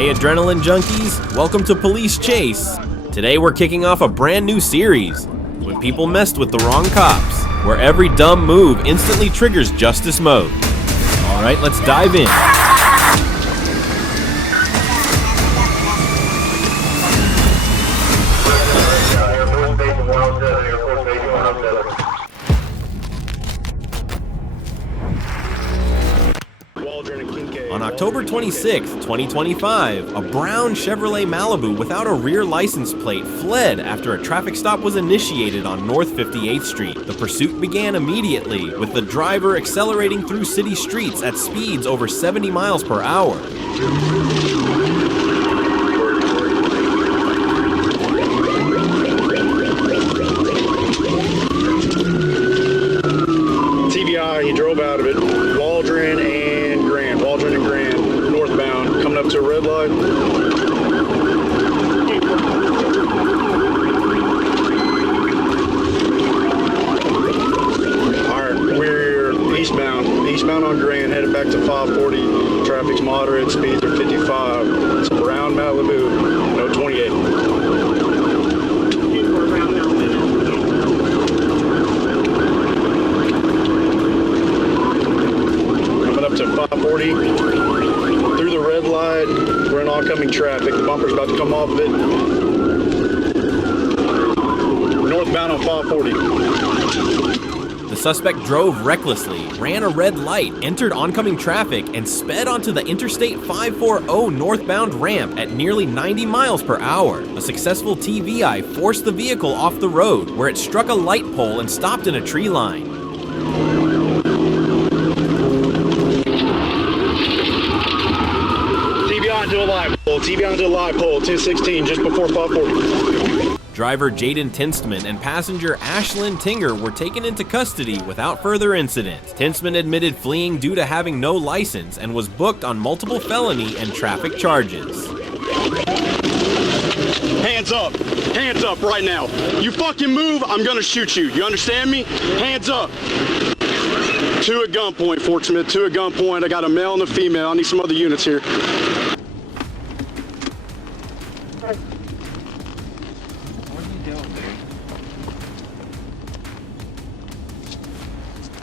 Hey adrenaline junkies, welcome to Police Chase. Today we're kicking off a brand new series, When People Messed with the Wrong Cops, where every dumb move instantly triggers justice mode. Alright, let's dive in. On October 26, 2025, a brown Chevrolet Malibu without a rear license plate fled after a traffic stop was initiated on North 58th Street. The pursuit began immediately, with the driver accelerating through city streets at speeds over 70 miles per hour. TBI, he drove out of it, Waldron and Grand, northbound, coming up to a red light. Alright, we're eastbound on Grand, headed back to 540, traffic's moderate, speeds are 55. It's a brown Malibu, no 28. To 540 through the red light. We're in oncoming traffic. The bumper's about to come off of it. Northbound on 540. The suspect drove recklessly, ran a red light, entered oncoming traffic, and sped onto the Interstate 540 northbound ramp at nearly 90 miles per hour. A successful TVI forced the vehicle off the road, where it struck a light pole and stopped in a tree line. TBI onto a live pole, 1016, just before 540. Driver Jaden Tinstman and passenger Ashlyn Tinger were taken into custody without further incident. Tinstman admitted fleeing due to having no license and was booked on multiple felony and traffic charges. Hands up right now. You fucking move, I'm gonna shoot you. You understand me? Hands up. Two at gunpoint, Fort Smith, two at gunpoint. I got a male and a female. I need some other units here.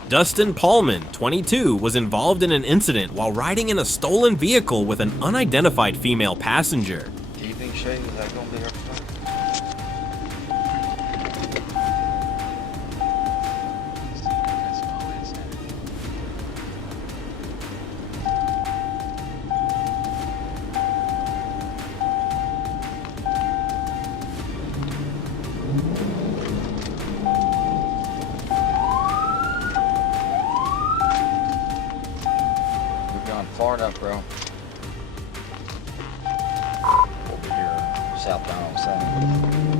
Dustin Paulman, 22, was involved in an incident while riding in a stolen vehicle with an unidentified female passenger. Do you think Shay is that gonna be her friend? Far enough, bro. Over here, southbound on 7.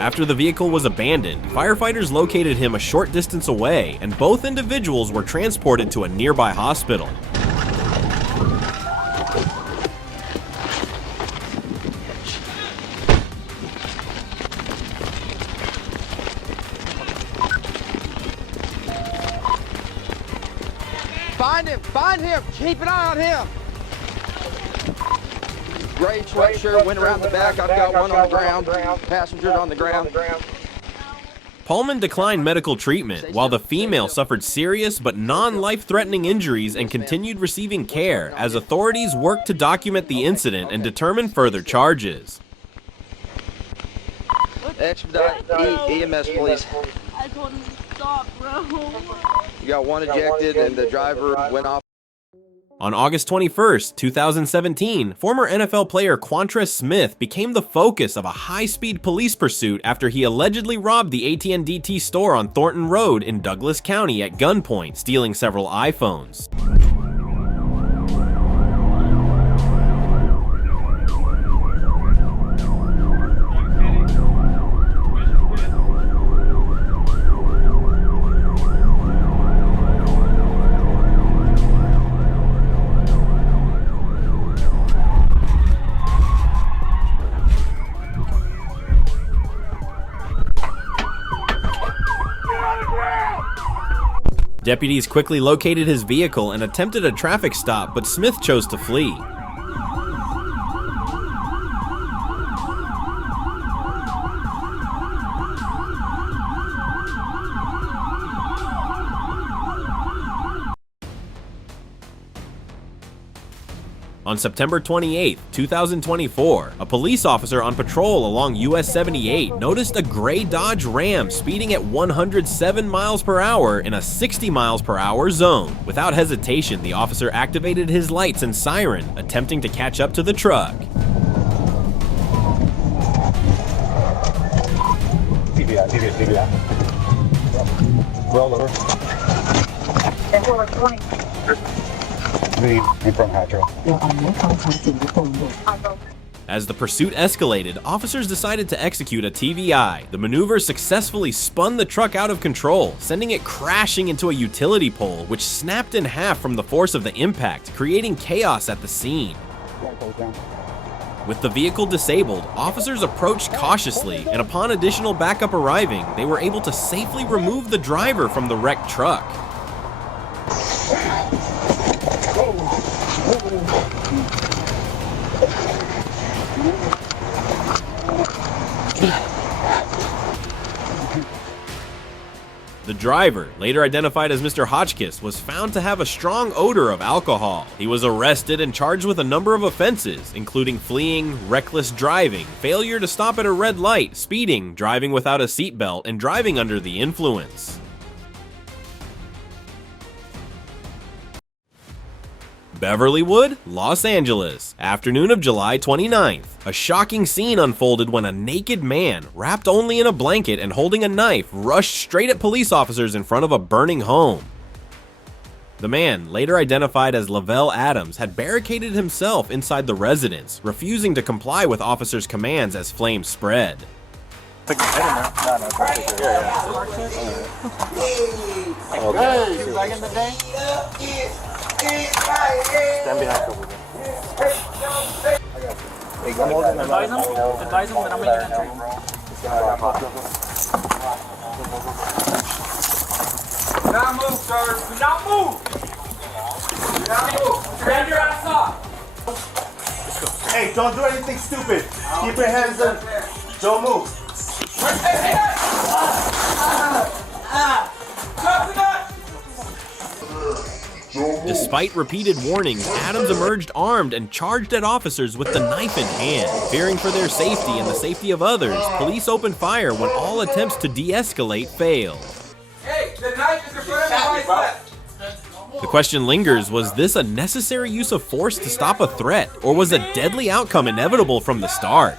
After the vehicle was abandoned, firefighters located him a short distance away, and both individuals were transported to a nearby hospital. Find him, keep an eye on him. Gray sweatshirt went around the back. I've got one on the ground. Passengers on the ground. Paulman declined medical treatment, while the female suffered serious but non-life-threatening injuries and continued receiving care as authorities worked to document the incident and determine further charges. Expedite EMS, please. I told him to stop, bro. You got one ejected and the driver went off. On August 21st, 2017, former NFL player Quantress Smith became the focus of a high-speed police pursuit after he allegedly robbed the AT&T store on Thornton Road in Douglas County at gunpoint, stealing several iPhones. Deputies quickly located his vehicle and attempted a traffic stop, but Smith chose to flee. On September 28, 2024, a police officer on patrol along US 78 noticed a gray Dodge Ram speeding at 107 miles per hour in a 60 miles per hour zone. Without hesitation, the officer activated his lights and siren, attempting to catch up to the truck. TBI. Roll over. As the pursuit escalated, officers decided to execute a TVI. The maneuver successfully spun the truck out of control, sending it crashing into a utility pole, which snapped in half from the force of the impact, creating chaos at the scene. With the vehicle disabled, officers approached cautiously, and upon additional backup arriving, they were able to safely remove the driver from the wrecked truck. The driver, later identified as Mr. Hotchkiss, was found to have a strong odor of alcohol. He was arrested and charged with a number of offenses, including fleeing, reckless driving, failure to stop at a red light, speeding, driving without a seatbelt, and driving under the influence. Beverlywood, Los Angeles, afternoon of July 29th. A shocking scene unfolded when a naked man, wrapped only in a blanket and holding a knife, rushed straight at police officers in front of a burning home. The man, later identified as Lavelle Adams, had barricaded himself inside the residence, refusing to comply with officers' commands as flames spread. Stand behind cover. Advise him that I'm making entry. Do not move, sir. Do not move. Do not move. Stand your ass up. Hey, don't do anything stupid. Keep your hands up. Don't move. Despite repeated warnings, Adams emerged armed and charged at officers with the knife in hand. Fearing for their safety and the safety of others, police opened fire when all attempts to de-escalate failed. Hey, the knife is in front of my left. The question lingers, was this a necessary use of force to stop a threat, or was a deadly outcome inevitable from the start?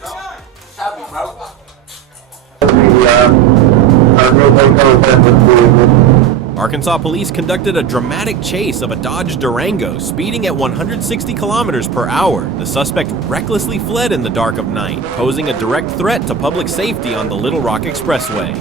Arkansas police conducted a dramatic chase of a Dodge Durango speeding at 160 kilometers per hour. The suspect recklessly fled in the dark of night, posing a direct threat to public safety on the Little Rock Expressway.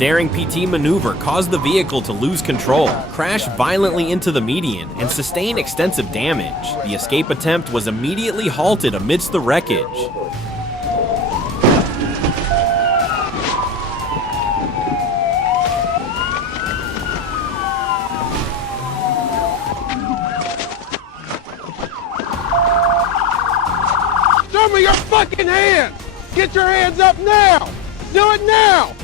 daring PT maneuver caused the vehicle to lose control, crash violently into the median, and sustain extensive damage. The escape attempt was immediately halted amidst the wreckage. Show me your fucking hands! Get your hands up now! Do it now!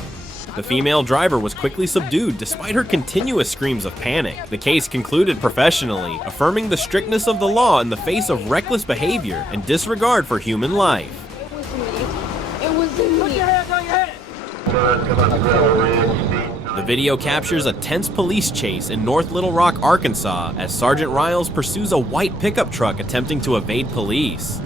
The female driver was quickly subdued despite her continuous screams of panic. The case concluded professionally, affirming the strictness of the law in the face of reckless behavior and disregard for human life. It was me. Put your hands on your head. The video captures a tense police chase in North Little Rock, Arkansas, as Sergeant Riles pursues a white pickup truck attempting to evade police.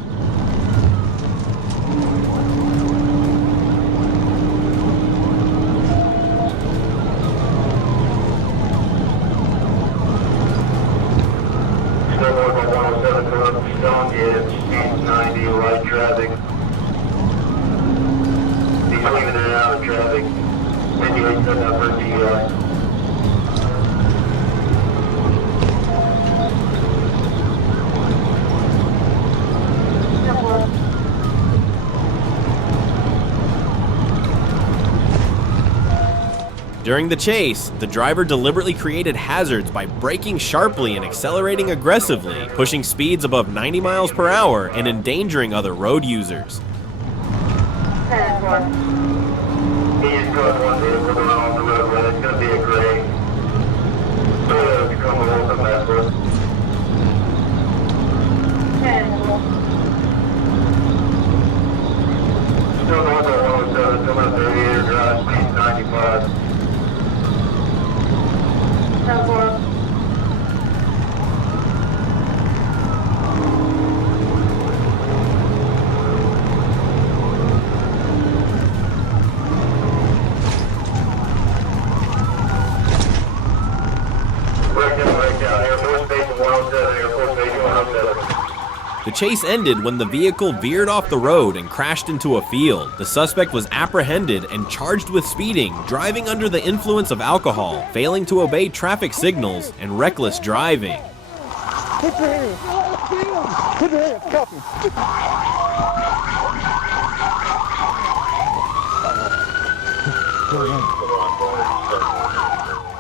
During the chase, the driver deliberately created hazards by braking sharply and accelerating aggressively, pushing speeds above 90 miles per hour and endangering other road users. He just got one vehicle around the roadway. It's going to be a gray. So it's become a little bit backward. Still north of 107, coming up 38 drive, speed 95. The chase ended when the vehicle veered off the road and crashed into a field. The suspect was apprehended and charged with speeding, driving under the influence of alcohol, failing to obey traffic signals, and reckless driving. Put your hands! Put your hands! Cuff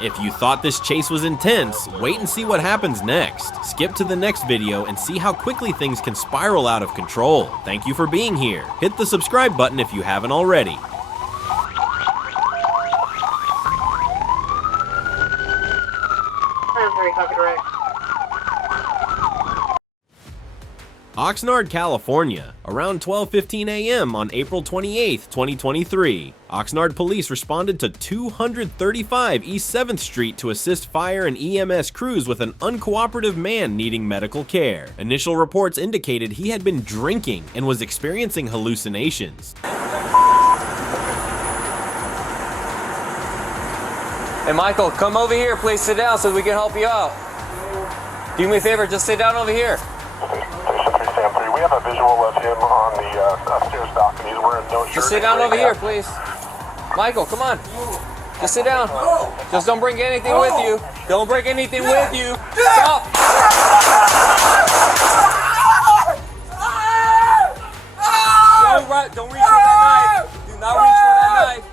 If you thought this chase was intense, wait and see what happens next. Skip to the next video and see how quickly things can spiral out of control. Thank you for being here. Hit the subscribe button if you haven't already. Oxnard, California, around 12:15 a.m. on April 28, 2023. Oxnard police responded to 235 East 7th Street to assist fire and EMS crews with an uncooperative man needing medical care. Initial reports indicated he had been drinking and was experiencing hallucinations. Hey Michael, come over here, please sit down so we can help you out. Do me a favor, just sit down over here. We have a visual of him on the stairs balcony. He's wearing no shirt. Just sit down over here, please. Michael, come on. Just sit down. Just don't bring anything with you. Don't bring anything with you. Stop. Don't reach for that knife. Do not reach for that knife.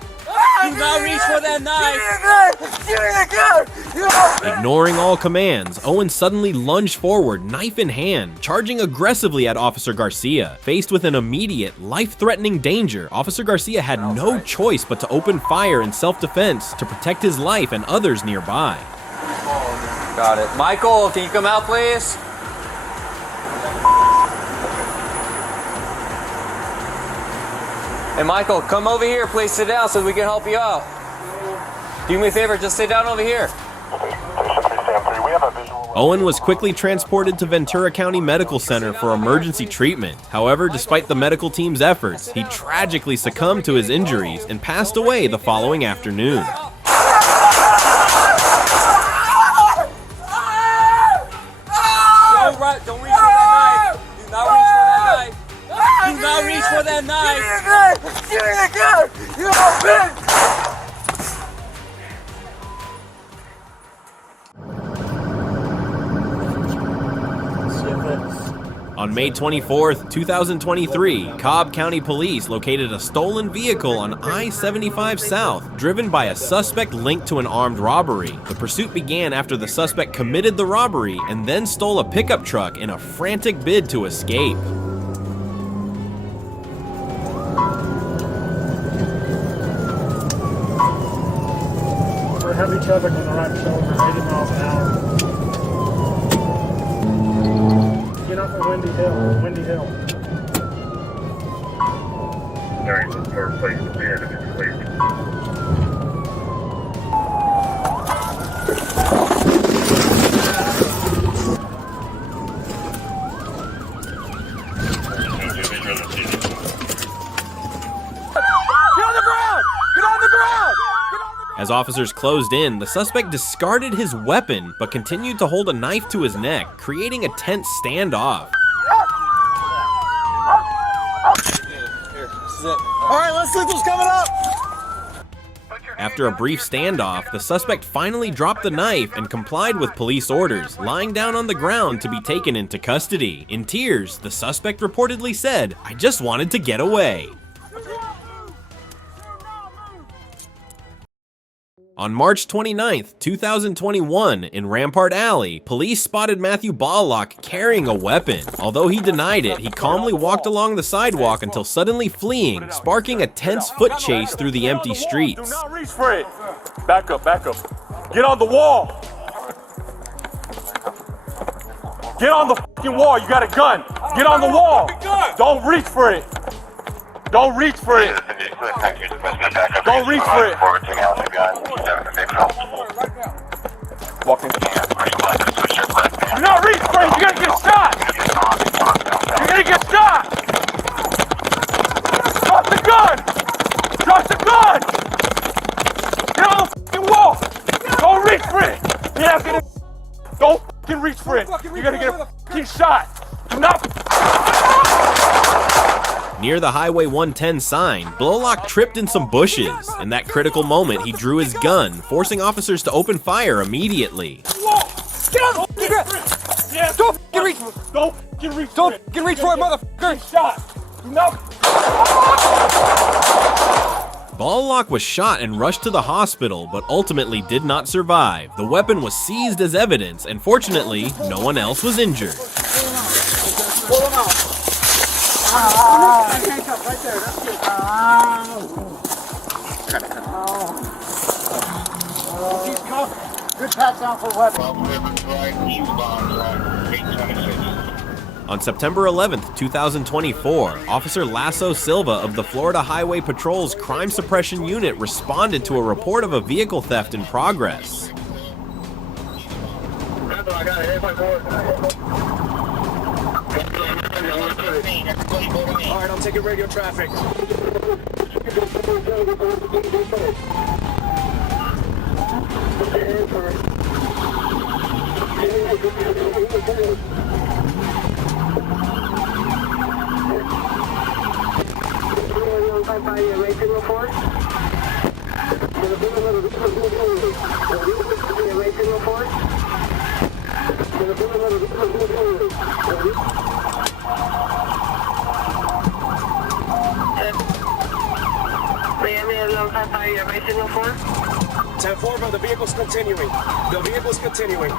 Do not reach for that knife. Ignoring all commands, Owen suddenly lunged forward, knife in hand, charging aggressively at Officer Garcia. Faced with an immediate, life-threatening danger, Officer Garcia had no choice but to open fire in self-defense to protect his life and others nearby. Got it. Michael, can you come out, please? Hey Michael, come over here, please sit down so we can help you out. Do me a favor, just sit down over here. Owen was quickly transported to Ventura County Medical Center for emergency treatment. However, despite the medical team's efforts, he tragically succumbed to his injuries and passed away the following afternoon. Don't reach for that knife. Do not reach for that knife. Do not reach for that knife. On May 24th, 2023, Cobb County Police located a stolen vehicle on I-75 South, driven by a suspect linked to an armed robbery. The pursuit began after the suspect committed the robbery and then stole a pickup truck in a frantic bid to escape. For heavy traffic on the right shoulder, 80 miles an hour. Get off of Windy Hill, Windy Hill. There is a third place to be if it's clear. As officers closed in, the suspect discarded his weapon but continued to hold a knife to his neck, creating a tense standoff. Alright, let's see what's coming up! After a brief standoff, the suspect finally dropped the knife and complied with police orders, lying down on the ground to be taken into custody. In tears, the suspect reportedly said, "I just wanted to get away." On March 29th, 2021, in Rampart Alley, police spotted Matthew Ballock carrying a weapon. Although he denied it, he calmly walked along the sidewalk until suddenly fleeing, sparking a tense foot chase through the empty streets. Do not reach for it! Back up, back up. Get on the wall! Get on the fucking wall, you got a gun! Get on the wall! Don't reach for it! Don't reach for it! Don't reach for it! Walk in. Do not reach for it! You're gonna get shot! You're gonna get shot! Drop the gun! Drop the gun! Get on the fucking wall! Don't reach for it! You're not gonna... Don't fucking reach for it! You're gonna get a fucking shot! Do not... Near the Highway 110 sign, Ballock tripped in some bushes. In that critical moment, he drew his gun, forcing officers to open fire immediately. Get on the ground! Don't fucking reach for it! Don't fucking reach for it! Don't fucking reach for it, motherfucker! Shot! Do not... Ballock was shot and rushed to the hospital, but ultimately did not survive. The weapon was seized as evidence, and fortunately, no one else was injured. Pull him out! Handcuff right there, that's good. He's cuffed. Good pat down for weapon. On September 11th, 2024, Officer Lasso Silva of the Florida Highway Patrol's Crime Suppression Unit responded to a report of a vehicle theft in progress. Alright, I'm taking radio traffic. Ten 4, but the vehicle's continuing. The vehicle's continuing.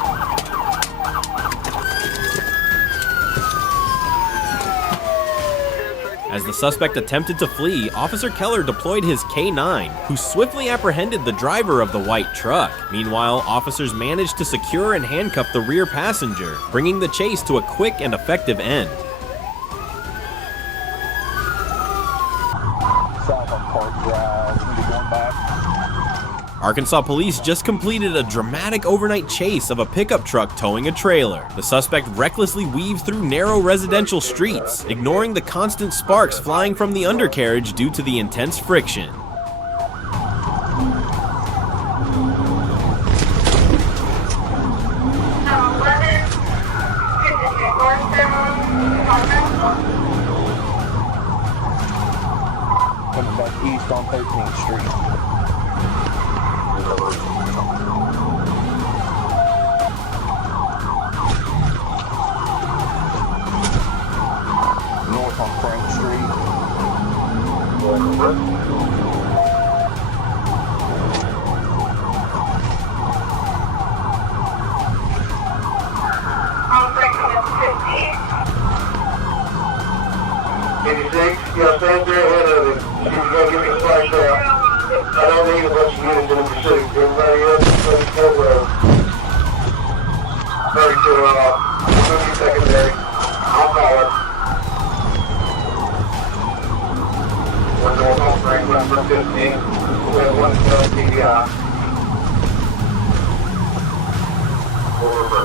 As the suspect attempted to flee, Officer Keller deployed his K-9, who swiftly apprehended the driver of the white truck. Meanwhile, officers managed to secure and handcuff the rear passenger, bringing the chase to a quick and effective end. Arkansas police just completed a dramatic overnight chase of a pickup truck towing a trailer. The suspect recklessly weaved through narrow residential streets, ignoring the constant sparks flying from the undercarriage due to the intense friction. Coming back east on 13th Street. Frank Street. Yeah, stand there ahead of him. He's going to get the flash out. I don't need a bunch of units in the pursuit. Everybody else is going to go well. 32 off. 50 secondary. I'll call it. We're going on Franklin for 15. We have 1 TDI. Over.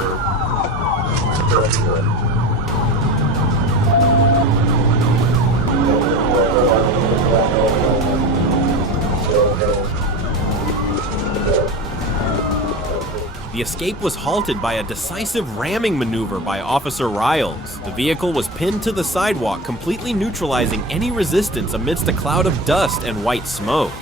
The escape was halted by a decisive ramming maneuver by Officer Riles. The vehicle was pinned to the sidewalk, completely neutralizing any resistance amidst a cloud of dust and white smoke.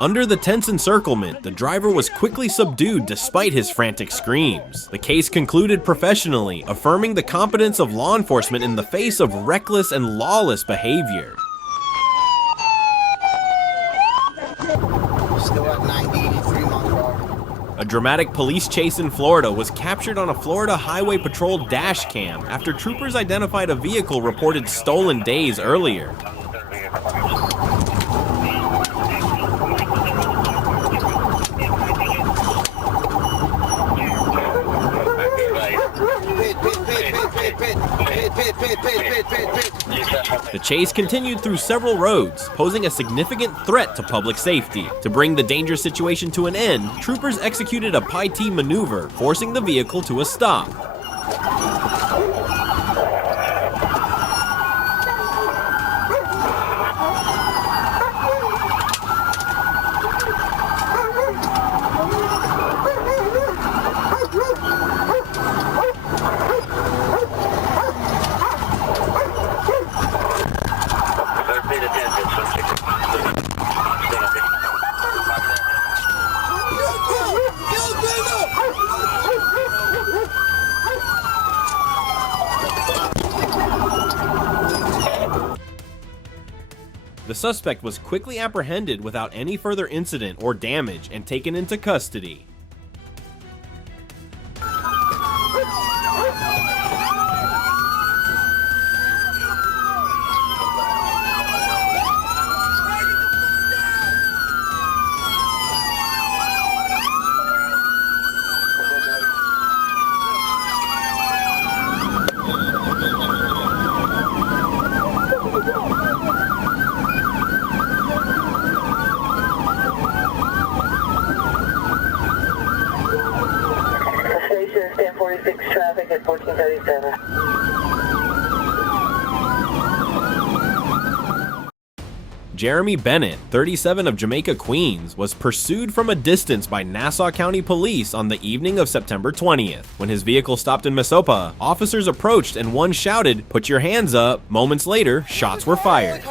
Under the tense encirclement, the driver was quickly subdued despite his frantic screams. The case concluded professionally, affirming the competence of law enforcement in the face of reckless and lawless behavior. Still at 9083 Monroe. A dramatic police chase in Florida was captured on a Florida Highway Patrol dashcam after troopers identified a vehicle reported stolen days earlier. The chase continued through several roads, posing a significant threat to public safety. To bring the dangerous situation to an end, troopers executed a PI-T maneuver, forcing the vehicle to a stop. The suspect was quickly apprehended without any further incident or damage and taken into custody. Traffic at 1437. Jeremy Bennett, 37 of Jamaica, Queens, was pursued from a distance by Nassau County Police on the evening of September 20th. When his vehicle stopped in Masopa, officers approached and one shouted, "Put your hands up." Moments later, shots were fired.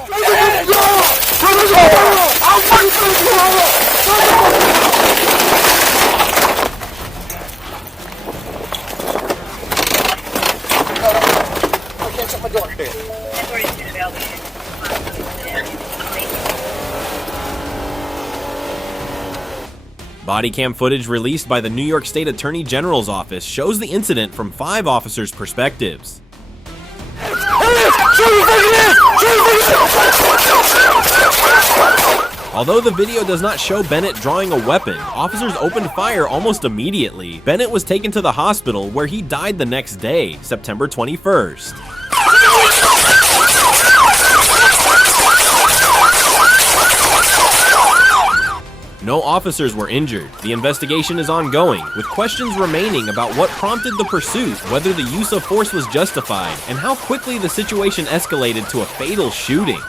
Body cam footage released by the New York State Attorney General's office shows the incident from 5 officers' perspectives. Although the video does not show Bennett drawing a weapon, officers opened fire almost immediately. Bennett was taken to the hospital where he died the next day, September 21st. No officers were injured. The investigation is ongoing, with questions remaining about what prompted the pursuit, whether the use of force was justified, and how quickly the situation escalated to a fatal shooting.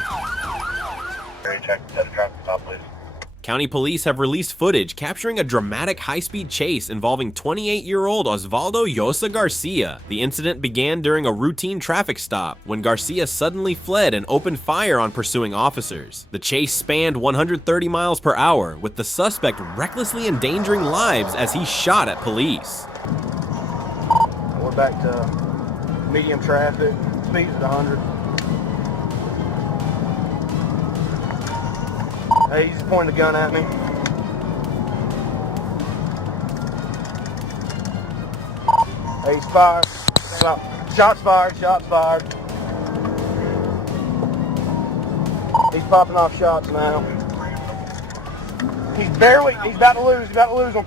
County police have released footage capturing a dramatic high-speed chase involving 28-year-old Osvaldo Llosa Garcia. The incident began during a routine traffic stop when Garcia suddenly fled and opened fire on pursuing officers. The chase spanned 130 miles per hour, with the suspect recklessly endangering lives as he shot at police. We're back to medium traffic, speed is 100. Hey, he's pointing the gun at me. Hey, he's fired. Shots fired, shots fired. He's popping off shots now. He's about to lose them.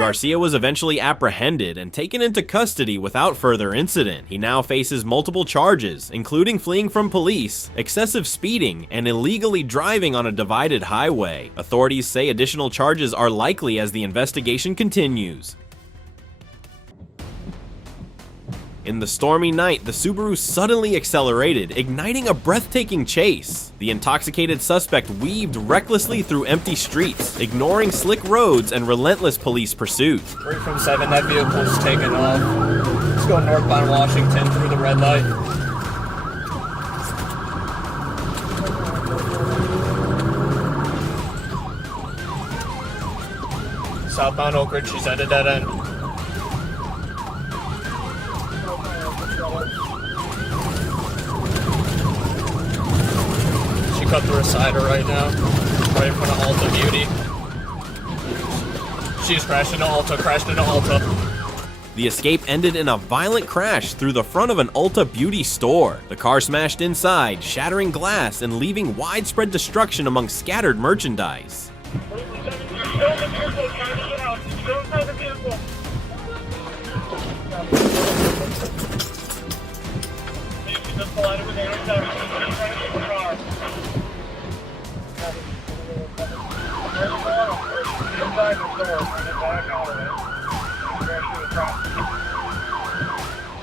Garcia was eventually apprehended and taken into custody without further incident. He now faces multiple charges, including fleeing from police, excessive speeding, and illegally driving on a divided highway. Authorities say additional charges are likely as the investigation continues. In the stormy night, the Subaru suddenly accelerated, igniting a breathtaking chase. The intoxicated suspect weaved recklessly through empty streets, ignoring slick roads and relentless police pursuit. 3 from 7, that vehicle's taken off. Let's go northbound Washington through the red light. Southbound Oak Ridge, she's at a dead end. Cut through a cider right now, right in front of Ulta Beauty. She's crashed into Ulta. The escape ended in a violent crash through the front of an Ulta Beauty store. The car smashed inside, shattering glass and leaving widespread destruction among scattered merchandise.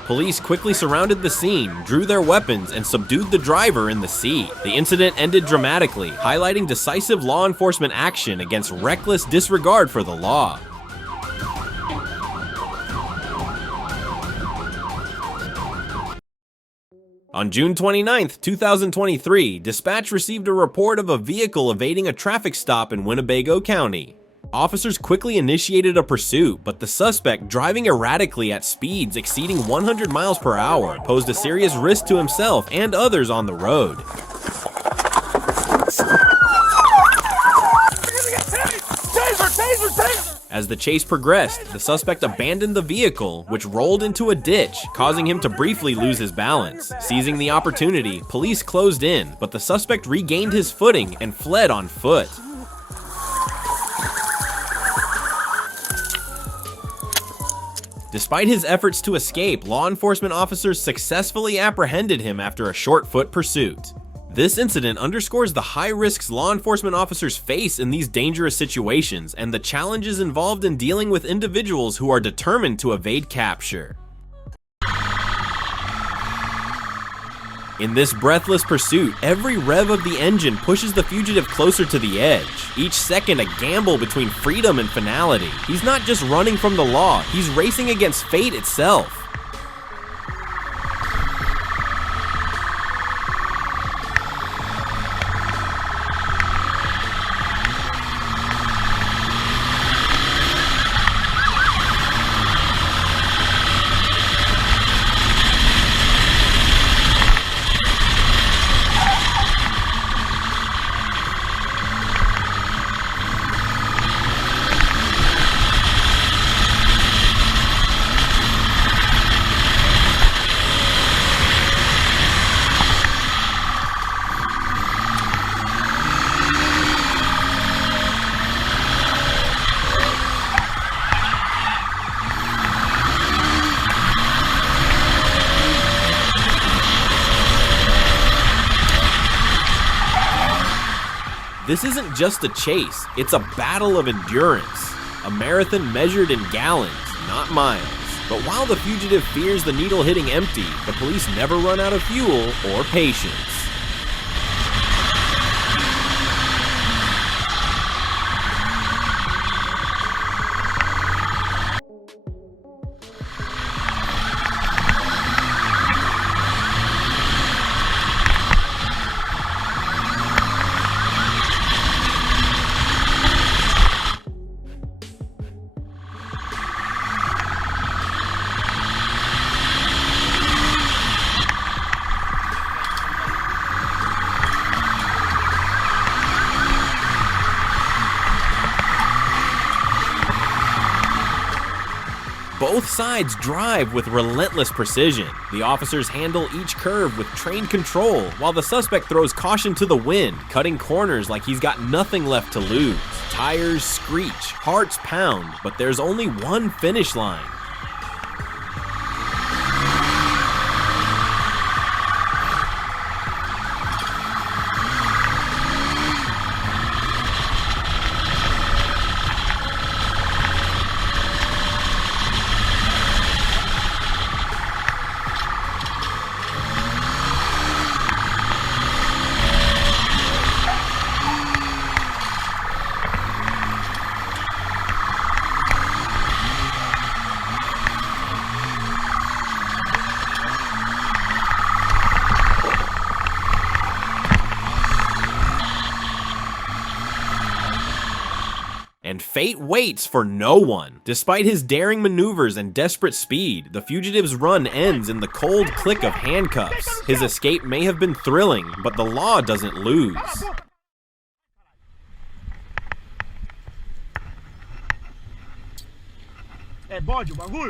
Police quickly surrounded the scene, drew their weapons, and subdued the driver in the seat. The incident ended dramatically, highlighting decisive law enforcement action against reckless disregard for the law. On June 29, 2023, dispatch received a report of a vehicle evading a traffic stop in Winnebago County. Officers quickly initiated a pursuit, but the suspect, driving erratically at speeds exceeding 100 miles per hour, posed a serious risk to himself and others on the road. As the chase progressed, the suspect abandoned the vehicle, which rolled into a ditch, causing him to briefly lose his balance. Seizing the opportunity, police closed in, but the suspect regained his footing and fled on foot. Despite his efforts to escape, law enforcement officers successfully apprehended him after a short-foot pursuit. This incident underscores the high risks law enforcement officers face in these dangerous situations and the challenges involved in dealing with individuals who are determined to evade capture. In this breathless pursuit, every rev of the engine pushes the fugitive closer to the edge. Each second a gamble between freedom and finality. He's not just running from the law, he's racing against fate itself. This isn't just a chase, it's a battle of endurance. A marathon measured in gallons, not miles. But while the fugitive fears the needle hitting empty, the police never run out of fuel or patience. Both sides drive with relentless precision. The officers handle each curve with trained control, while the suspect throws caution to the wind, cutting corners like he's got nothing left to lose. Tires screech, hearts pound, but there's only one finish line. And fate waits for no one. Despite his daring maneuvers and desperate speed, the fugitive's run ends in the cold click of handcuffs. His escape may have been thrilling, but the law doesn't lose. É bode o bagulho?